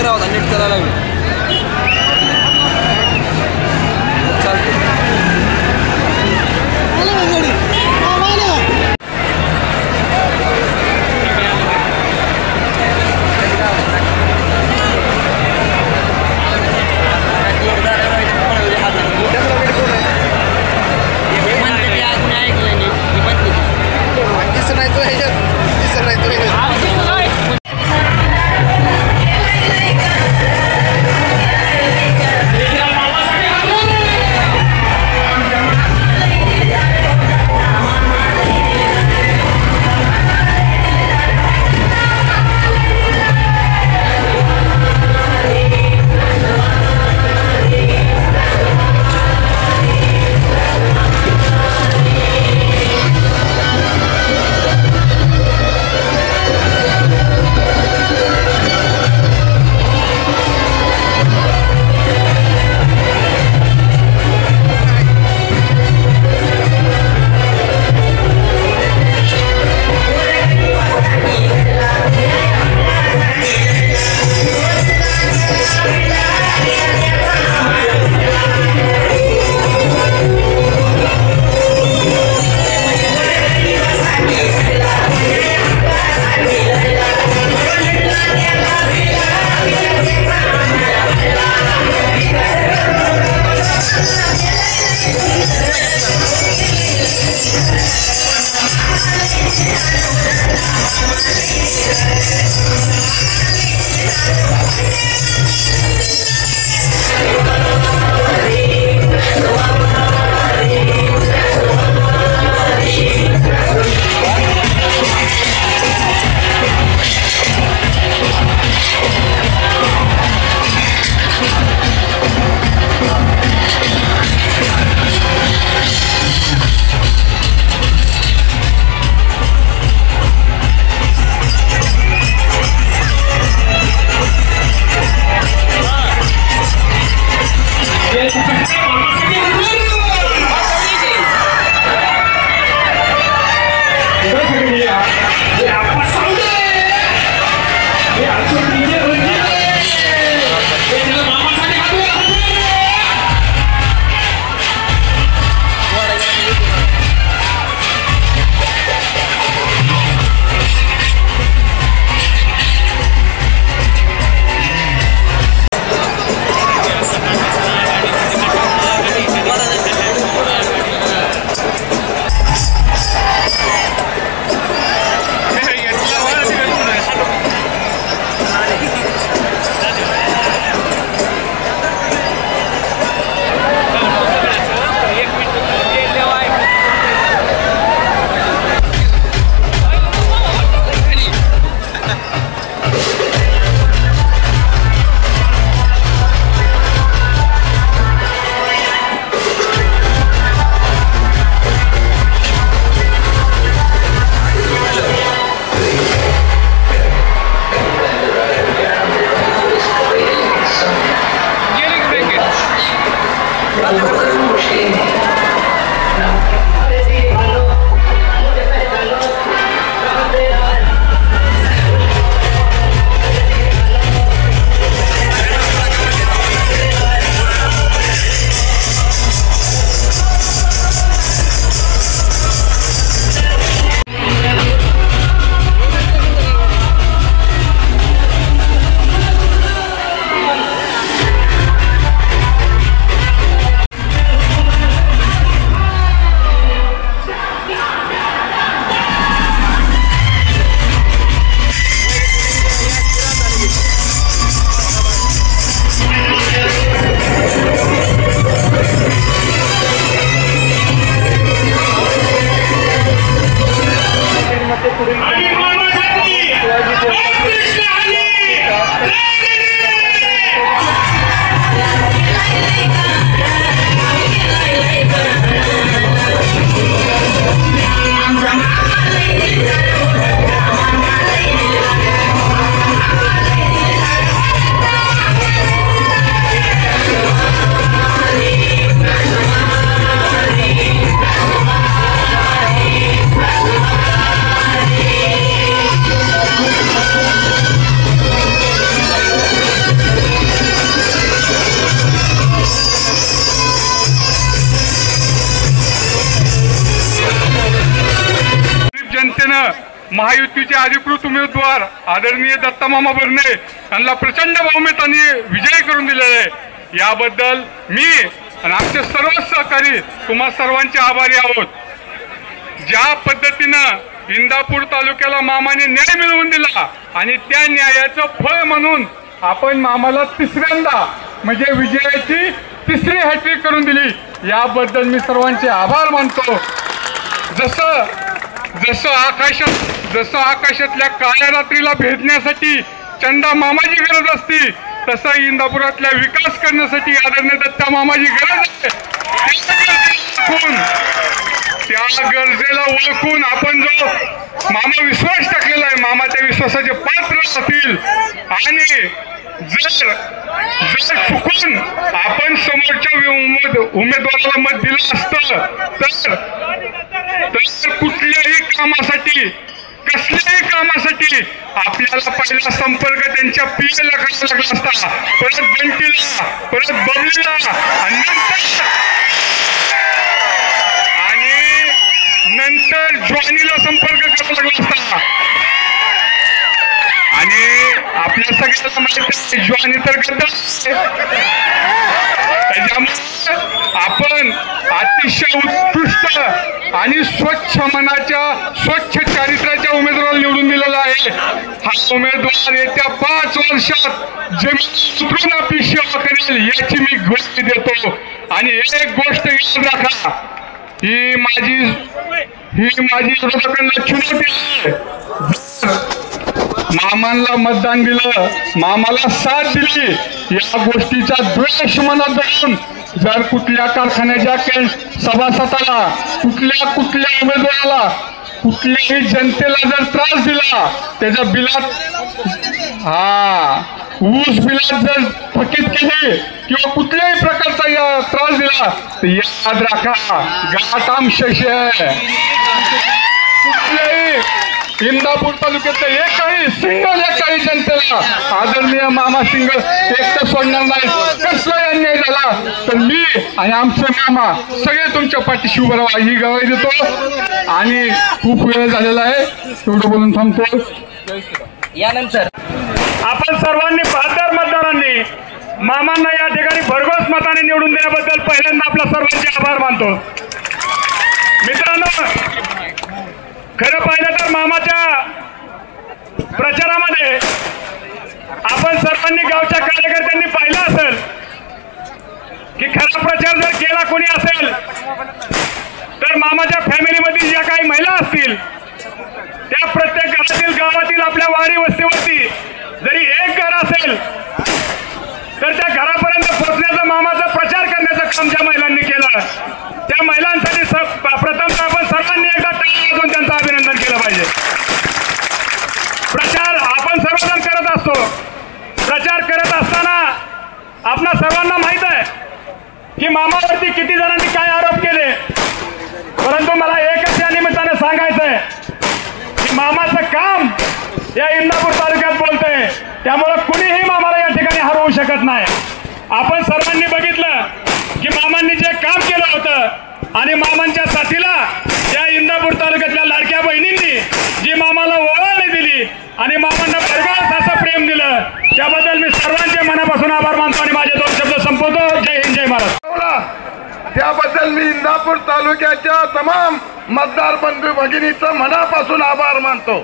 पुढे राहू नीट करायला लागलो जनतेनं महायुतीचे अधिकृत उमेदवार आदरणीय दत्तामामा भरणे यांना प्रचंड बहुमताने विजयी करून दिलेला आहे। याबद्दल मी आणि आमचे सर्व सहकारी तुम्हा सर्वांचे आभारी आहोत। ज्या पद्धतीनं इंदापूर तालुक्याला मामाने न्याय मिळवून दिला आणि त्या न्यायाचं फळ म्हणून आपण मामाला तिसऱ्यांदा म्हणजे विजयाची तिसरी हॅट्रिक करून दिली, याबद्दल मी सर्वांचे आभार मानतो। जसं आकाशातल्या काळ्या रात्रीला भेदण्यासाठी चंदा मामाची गरज असती, तसं इंदापुरातल्या विकास करण्यासाठी आदरणीय दत्ता मामाची गरज आहे। त्या गरजेला ओळखून आपण जो मामा विश्वास टाकलेला आहे, मामा त्या विश्वासाचे पात्र असतील आणि जर चुकून आपण समोरच्या उमेदवाराला मत दिलं असतं तर कुठल्याही कामासाठी कसल्याही कामासाठी आपल्याला पहिला संपर्क त्यांच्या पीएला करावा लागला असता, परत बंटीला, परत बबलीला आणि नंतर जॉनीला संपर्क करावा लागला असता। आणि आपल्या सगळ्यांना माहिती आहे जॉनी तर त्याच्यामुळे आपण अतिशय उत्कृष्ट आणि स्वच्छ मनाच्या स्वच्छ चारित्र्याच्या उमेदवाराला निवडून दिलेला आहे। हा उमेदवार येत्या 5 वर्षात जमीन उतरून आपली सेवा करेल याची मी ग्वाही देतो। आणि एक गोष्ट याद राखा, ही माझी विरोधकांना चुनौती आहे। मामांना मतदान दिलं, मामाला साथ दिली, या गोष्टीचा द्वेष मनात धरून जर कुठल्या कारखान्याच्या सभासदाला कुठल्या उमेदवाराला कुठल्याही जनतेला जर त्रास दिला, त्याच्या बिलात ऊस बिलात जर थकीत केली किंवा कुठल्याही प्रकारचा त्रास दिला तर याद राखा घाटामशेष आहे। कुठल्याही इंदापूर तालुक्यातल्या एकही जनतेला आदरणीय मामा सिंग एकटं सोडणार नाही। कसलाही अन्याय झाला तर मी आणि आमचे मामा सगळे तुमच्या पाठीशी उभं राहा ही ग्वाही देतो। आणि खूप वेळ झालेला आहे, तेवढं बोलून थांबतो। यानंतर आपण सर्वांनी 72 मतदारांनी मामांना या ठिकाणी भरघोस मताने निवडून देण्याबद्दल पहिल्यांदा आपल्या सर्वांचे आभार मानतो। मित्रांनो, खरं पाहिलं तर मामाच्या प्रचारामध्ये आपण सर्वांनी गावच्या कार्यकर्त्यांनी पाहिलं असेल की खरा प्रचार जर केला कोणी असेल तर मामाच्या फॅमिलीमधील ज्या काही महिला असतील त्या प्रत्येक घरातील गावातील आपल्या वाडी वस्तीवरती जरी एक घर असेल तर त्या घरापर्यंत पोहोचण्याचा मामाचा प्रचार करण्याचं काम ज्या महिलांनी केलं त्या महिलांसाठी प्रथम आपण सर्वांनी एकदा टाळ्या वाजवून त्यांचं अभिनंदन केलं पाहिजे। प्रचार आपण सर्वजण करत असतो, प्रचार करत असताना आपणा सर्वांना माहित आहे की मामावरती किती जणांनी काय आरोप केले, परंतु मला एकच या निमित्ताने सांगायचं आहे की मामाचं काम या इंदापूर तालुक्यात बोलतंय, त्यामुळे कुणीही मामाला या ठिकाणी हरवू शकत नाही। आपण सर्वांनी बघितलं की मामांनी जे काम केलं होतं आणि मामांच्या साथीला या इंदापूर तालुक्यातल्या लाडक्या बहिणींनी जी मामाला ओवाळणी दिली आणि मामांना भरघोस असं प्रेम दिलं, त्याबद्दल मी सर्वांचे मनापासून आभार मानतो आणि माझे 2 शब्द संपवतो। जय हिंद, जय महाराष्ट्र। त्याबद्दल मी इंदापूर तालुक्याच्या तमाम मतदार बंधू भगिनीचं मनापासून आभार मानतो।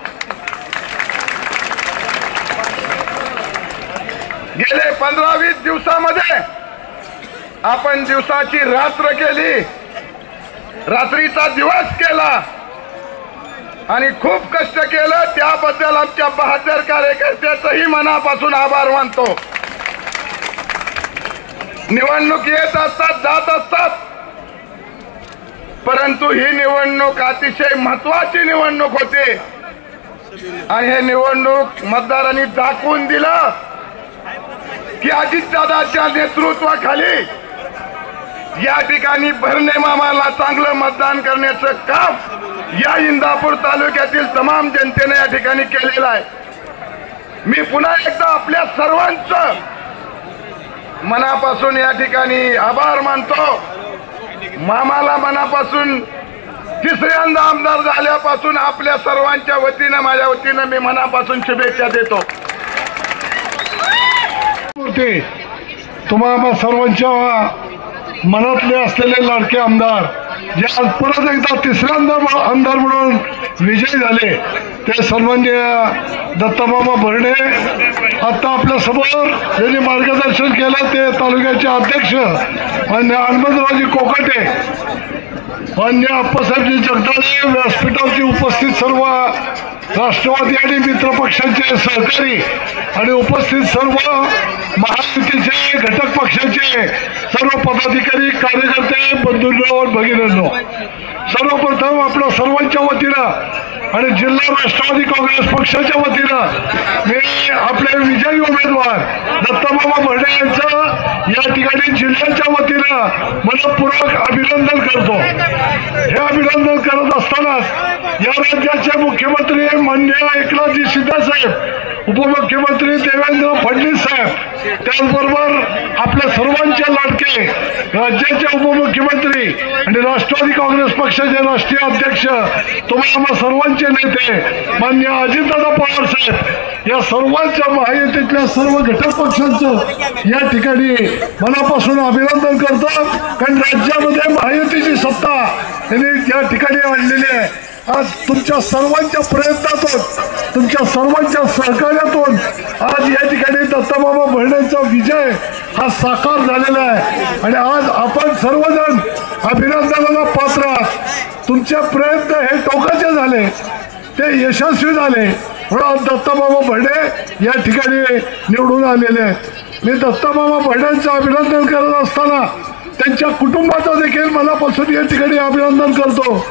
गेले 15-20 दिवसामध्ये आपण दिवसाची रात्र केली, रात्रीचा दिवस केला आणि खूप कष्ट केलं, त्याबद्दल आमच्या बहादर कार्यकर्त्याचंही मनापासून आभार मानतो। निवडणूक येत असतात, जात असतात, परंतु ही निवडणूक अतिशय महत्वाची निवडणूक होती आणि हे निवडणूक मतदारांनी दाखवून दिलं की अजितदादांच्या नेतृत्वाखाली या ठिकाणी भरणे मामाला चांगलं मतदान करण्याचं काम या इंदापूर तालुक्यातील तमाम जनतेने या ठिकाणी केलेलं आहे। मी पुन्हा एकदा आपल्या सर्वांचं मनापासून या ठिकाणी आभार मानतो। मामाला मनापासून तिसऱ्यांदा आमदार झाल्यापासून आपल्या सर्वांच्या वतीनं माझ्या वतीनं मी मनापासून शुभेच्छा देतो. तुम्हा सर्वांच्या मनातले असलेले लाडके आमदार जे आज परत एकदा तिसऱ्यांदा आमदार म्हणून विजयी झाले ते सन्माननीय दत्तामामा भरणे आता आपल्या समोर ज्यांनी मार्गदर्शन केलं ते तालुक्याचे अध्यक्ष मान्य हनुमंतरावजी कोकाटे, मान्य अप्पासाहेबजी जगदाळे, व्यासपीठावरती उपस्थित सर्व राष्ट्रवादी आणि मित्र पक्षांचे सहकारी आणि उपस्थित सर्व महायुतीचे घटक पक्षाचे सर्व पदाधिकारी, कार्यकर्ते, बंधूंनो आणि भगिनींनो, सर्वप्रथम आपल्या सर्वांच्या वतीनं आणि जिल्हा राष्ट्रवादी काँग्रेस पक्षाच्या वतीनं मी आपले विजयी उमेदवार दत्तामामा भरणे यांचं या ठिकाणी जिल्ह्याच्या वतीनं मनपूर्वक अभिनंदन करतो. हे अभिनंदन करत असतानाच या राज्याचे मुख्यमंत्री माननीय एकनाथजी शिंदेसाहेब, उपमुख्यमंत्री देवेंद्र फडणवीस साहेब, त्याचबरोबर आपल्या सर्वांचे लाडके राज्याचे उपमुख्यमंत्री आणि राष्ट्रवादी काँग्रेस पक्षाचे राष्ट्रीय अध्यक्ष तुम्हाला सर्वांचे नेते माननीय अजितदादा पवार साहेब या सर्वांच्या महायुतीतल्या सर्व घटक पक्षांचं या ठिकाणी मनापासून अभिनंदन करतो. कारण राज्यामध्ये महायुतीची सत्ता यांनी या ठिकाणी आणलेली आहे. आज तुमच्या सर्वांच्या प्रयत्नातून, तुमच्या सर्वांच्या सहकार्यातून आज या ठिकाणी दत्तामामा भरण्यांचा विजय हा साकार झालेला आहे आणि आज आपण सर्वजण अभिनंदनाला पात्र आहात. तुमचे प्रयत्न हे टोकाचे झाले, ते यशस्वी झाले म्हणून दत्तामामा भरणे या ठिकाणी निवडून आलेले आहेत. मी दत्तामामा भरण्यांचं अभिनंदन करत असताना त्यांच्या कुटुंबाचं देखील मनापासून या ठिकाणी अभिनंदन करतो.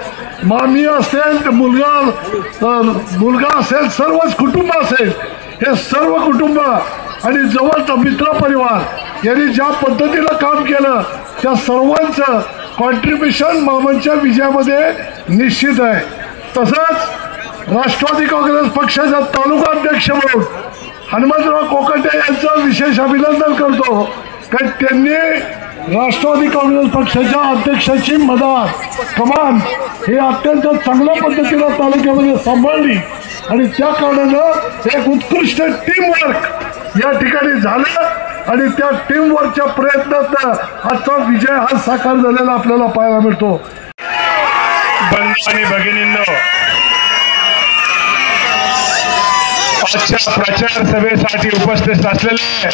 मामी असेल, मुलगा असेल, सर्वच कुटुंब असेल, हे सर्व कुटुंब आणि जवळचा मित्र परिवार यांनी ज्या पद्धतीनं काम केलं त्या सर्वांचं कॉन्ट्रीब्युशन मामांच्या विजयामध्ये निश्चित आहे. तसंच राष्ट्रवादी काँग्रेस पक्षाचा तालुका अध्यक्ष म्हणून हनुमंतराव कोकाटे यांचं विशेष अभिनंदन करतो. कारण त्यांनी राष्ट्रवादी काँग्रेस पक्षाच्या अध्यक्षाची कमान हे अत्यंत चांगल्या पद्धतीनं तालुक्यामध्ये सांभाळली आणि त्या कारणानं एक उत्कृष्ट टीमवर्क या ठिकाणी झालं आणि त्या टीमवर्कच्या प्रयत्नात आजचा विजय हा साकार झालेला आपल्याला पाहायला मिळतो. बंधू आणि भगिनींनो, आजच्या प्रचार सभेसाठी उपस्थित असलेले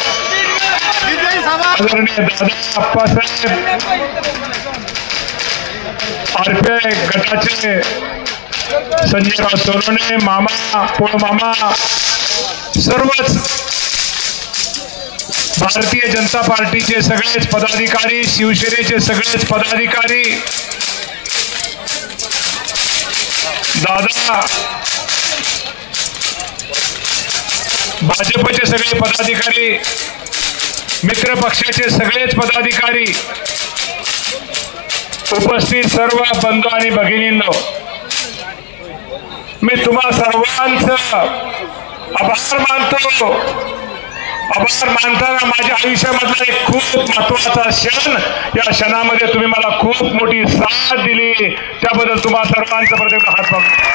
आदरणीय दादा अप्पासाहेब आरपीआय गटाचे संजयराव सोनवणे, मामा पोळ मामा, सर्वच भारतीय जनता पार्टीचे सगळेच पदाधिकारी, शिवसेनेचे सगळेच पदाधिकारी, दादा भाजपचे सगळे पदाधिकारी, मित्र पक्षाचे सगळेच पदाधिकारी, उपस्थित सर्व बंधू आणि भगिनींनो, मी तुम्हा सर्वांचं आभार मानतो. आभार मानताना माझ्या आयुष्यामधला एक खूप महत्वाचा क्षण, या क्षणामध्ये तुम्ही मला खूप मोठी साथ दिली, त्याबद्दल तुम्हा सर्वांचं प्रत्येक हात मागतो.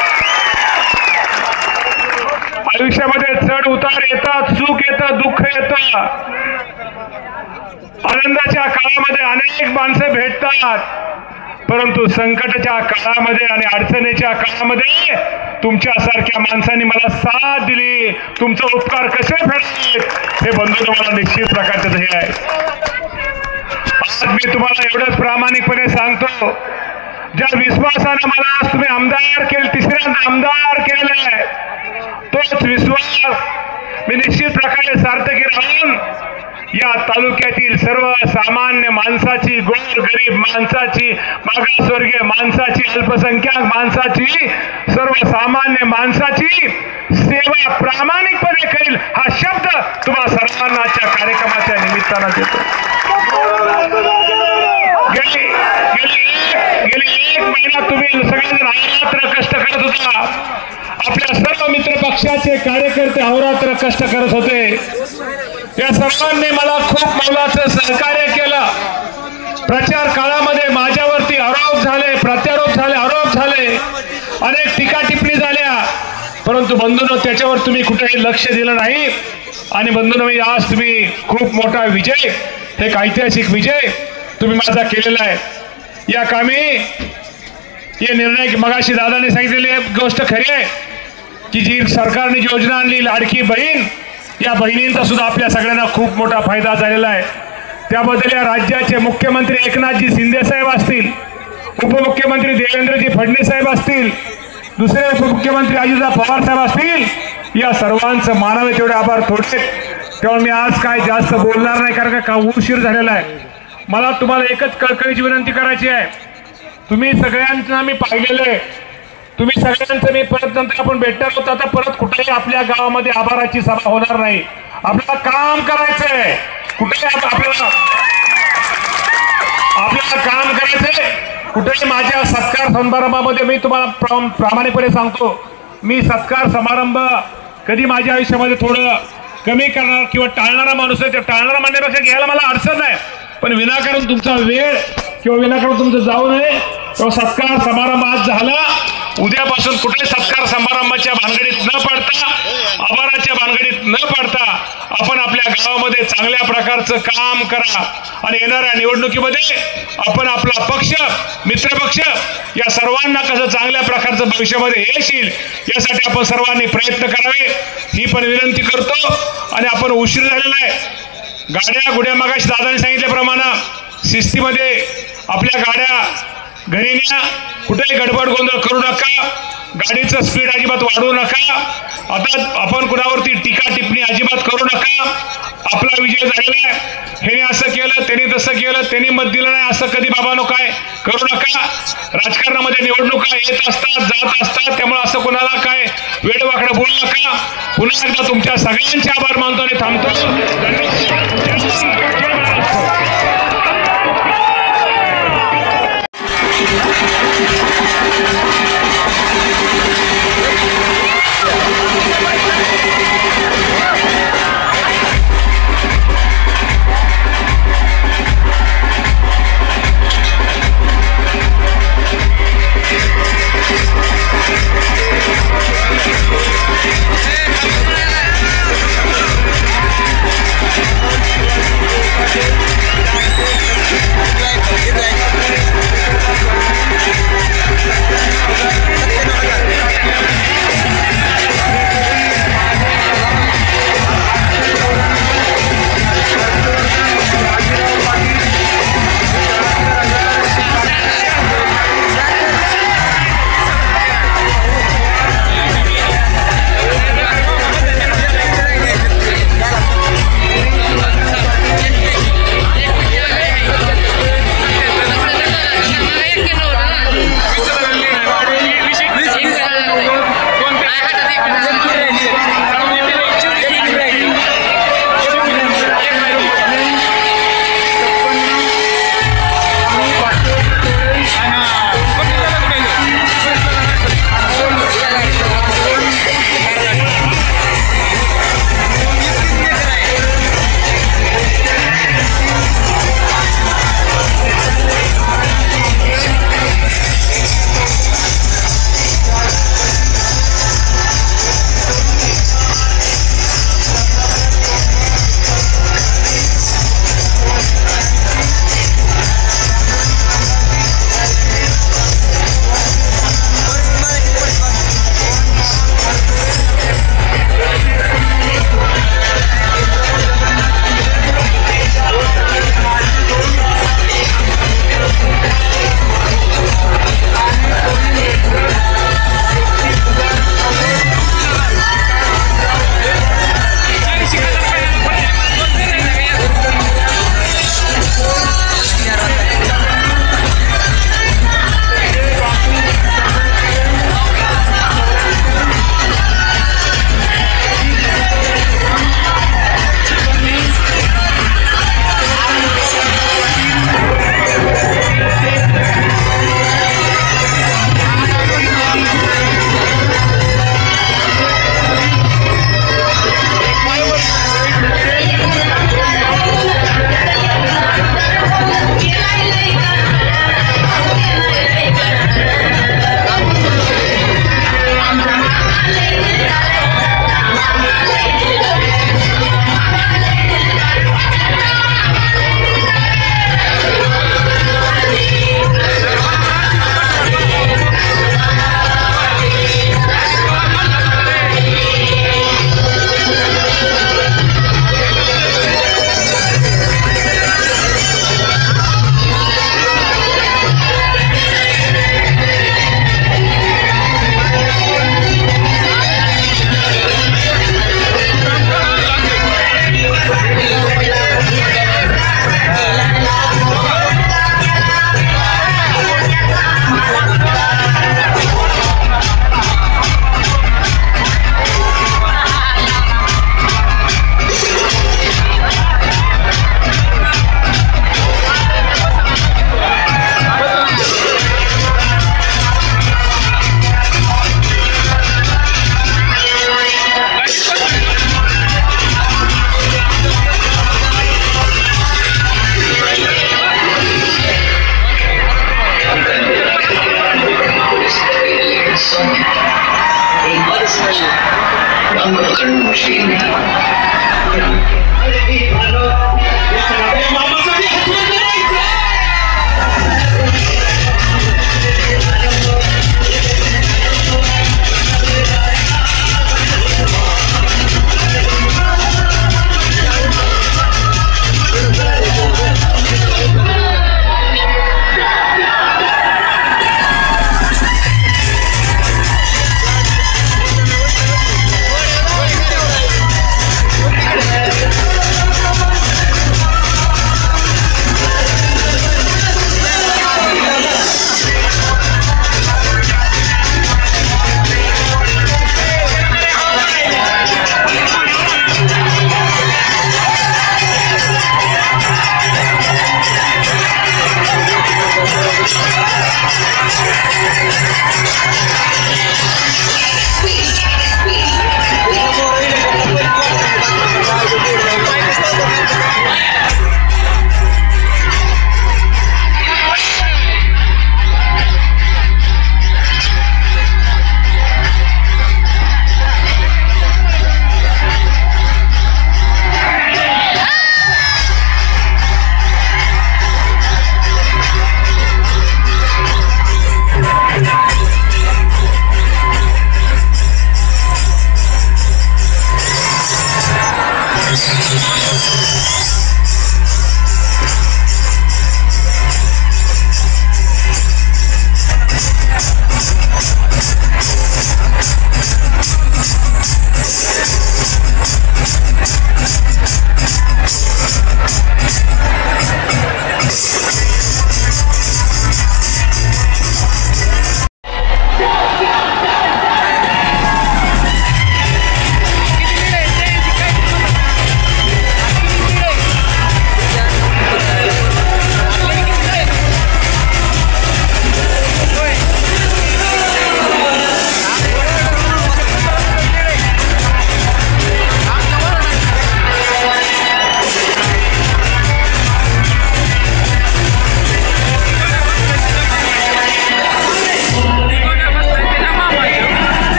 आयुष्यामध्ये चढ उतार येतात, सुख येतं, दुःख येतं. आनंदाच्या काळामध्ये अनेक माणसं भेटतात, परंतु संकटाच्या काळामध्ये आणि अडचणीच्या काळामध्ये तुमच्यासारख्या माणसांनी मला साथ दिली. तुमचा उपकार कसे फेडावेत हे बंधू मला निश्चित प्रकारचे ध्येय आहे. आज मी तुम्हाला एवढंच प्रामाणिकपणे सांगतो, ज्या विश्वासानं मला आज तुम्ही आमदार केले, तिसऱ्यांदा आमदार केलेला आहे, तोच विश्वास मी निश्चित प्रकारे सार्थकी राहून या तालुक्यातील सर्व सामान्य माणसाची, गोर गरीब माणसाची, मागासवर्गीय माणसाची, अल्पसंख्याक माणसाची, सर्वसामान्य माणसाची सेवा प्रामाणिकपणे करेल हा शब्द तुम्हा सर्वांना आजच्या कार्यक्रमाच्या निमित्तानं देतो. गेली एक महिना तुम्ही सगळेजण अहोरात्र कष्ट करत होता. आपल्या सर्व मित्र पक्षाचे कार्यकर्ते अहोरात्र कष्ट करत होते. या सर्वांनी मला खूप मोलाचं सहकार्य केलं. प्रचार काळामध्ये माझ्यावरती आरोप झाले, प्रत्यारोप झाले, आरोप झाले. अनेक टीका टिप्पणी झाल्या, परंतु बंधूंनो त्याच्यावर तुम्ही कुठेही लक्ष दिलं नाही. आणि बंधूंनो आज तुम्ही खूप मोठा विजय, एक ऐतिहासिक विजय तुम्ही माझा केलेला आहे. या कामी हे निर्णय मगाशी दादाने सांगितलेली गोष्ट खरी आहे की जी सरकारने योजना आणली लाडकी बहीण, या बहिणींचा सुद्धा आपल्या सगळ्यांना खूप मोठा फायदा झालेला आहे. त्याबद्दल या राज्याचे मुख्यमंत्री एकनाथजी शिंदे साहेब असतील, उपमुख्यमंत्री देवेंद्रजी फडणवीस साहेब असतील, दुसरे उपमुख्यमंत्री अजितदादा पवार साहेब असतील, या सर्वांचं मानावे तेवढे आभार थोडे. तेव्हा मी आज काय जास्त बोलणार नाही, कारण का उशीर झालेला आहे. मला तुम्हाला एकच कळकळीची विनंती करायची आहे. तुम्ही सगळ्यांना मी पाहिलेलं आहे, तुम्ही सगळ्यांचं मी परत नंतर आपण भेटणार होतो. आता परत कुठेही आपल्या गावामध्ये आभाराची सभा होणार नाही. आपल्याला काम करायचंय, कुठेही आपल्याला काम करायचंय. कुठेही माझ्या सत्कार समारंभामध्ये मी तुम्हाला प्रामाणिकपणे सांगतो, मी सत्कार समारंभ कधी माझ्या आयुष्यामध्ये थोडं कमी करणार किंवा टाळणारा माणूस आहे. ते टाळणारा म्हणण्यापेक्षा घ्यायला मला अडचण नाही, पण विनाकारण तुमचा वेळ किंवा विनाकारण तुमचं जाऊ नये. तो सत्कार समारंभ आज झाला, उद्यापासून कुठे सत्कार समारंभाच्या भानगडीत न पडता, आभाराच्या भानगडीत न पडता आपण आपल्या गावामध्ये चांगल्या प्रकारचं काम करा. आणि येणाऱ्या निवडणुकीमध्ये आपण आपला पक्ष, मित्रपक्ष या सर्वांना कसं चांगल्या प्रकारचं भविष्यामध्ये यश येईल यासाठी आपण सर्वांनी प्रयत्न करावे ही पण विनंती करतो. आणि आपण उशीर झालेला आहे. गाड्या गुड्या मगाशी दादाने सांगितल्याप्रमाणे शिस्तीमध्ये आपल्या गाड्या घरी न्या, कुठेही गडबड गोंधळ करू नका, गाडीचं स्पीड अजिबात वाढवू नका. आता आपण कुणावरती टीका टिप्पणी अजिबात करू नका. आपला विजय झालेला आहे, ह्याने असं केलं, त्याने तसं केलं, त्यांनी मत दिलं नाही, असं कधी बाबांनो काय करू नका. राजकारणामध्ये निवडणुका येत असतात, जात असतात, त्यामुळे असं कोणाला काय वेडवाकडं बोलू नका. पुन्हा एकदा तुमच्या सगळ्यांचे आभार मानतो आणि थांबतो.